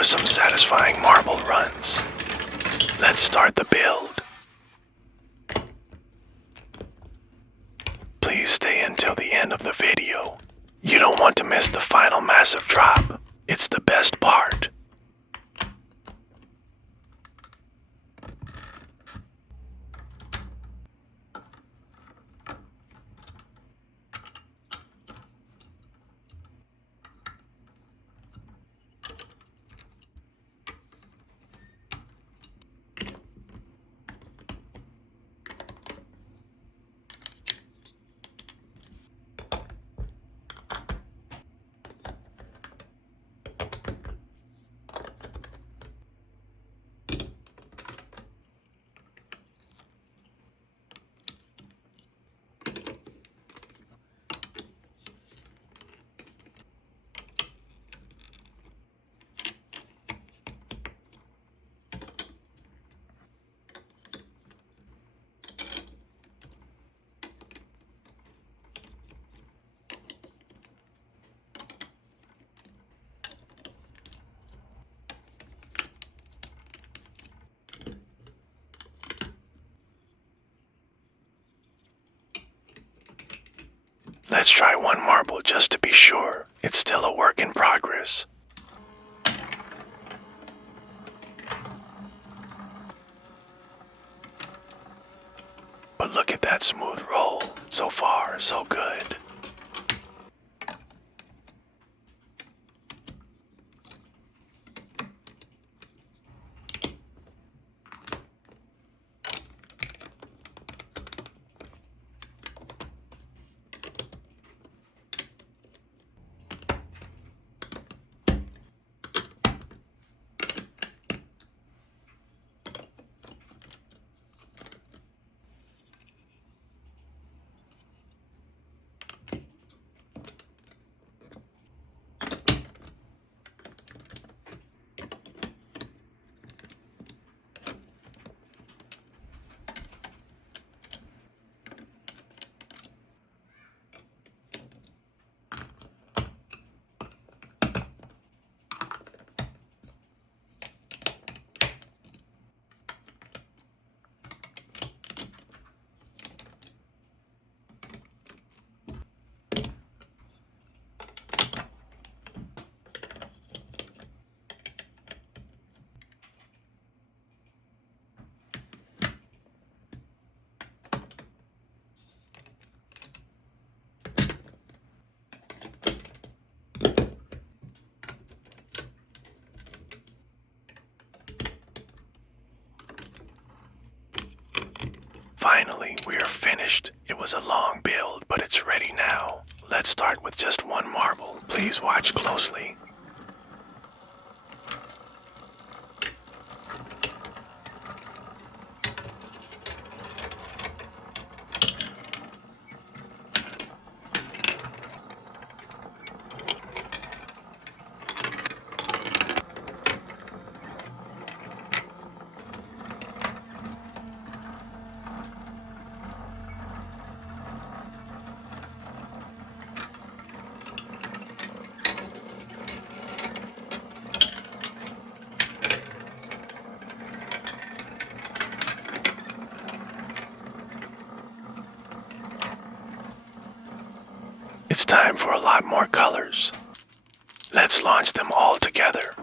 for some satisfying marble runs. Let's start the build. Please stay until the end of the video. You don't want to miss the final massive drop. It's the best part. Let's try one marble just to be sure. It's still a work in progress. But look at that smooth roll. So far, so good. Finally, we are finished. It was a long build, but it's ready now. Let's start with just one marble. Please watch closely. It's time for a lot more colors. Let's launch them all together.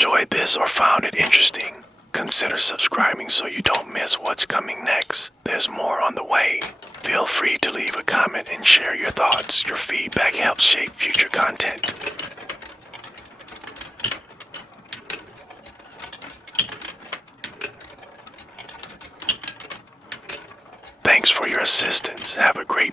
enjoyed this or found it interesting, consider subscribing so you don't miss what's coming next. There's more on the way. Feel free to leave a comment and share your thoughts. Your feedback helps shape future content. Thanks for your assistance. Have a great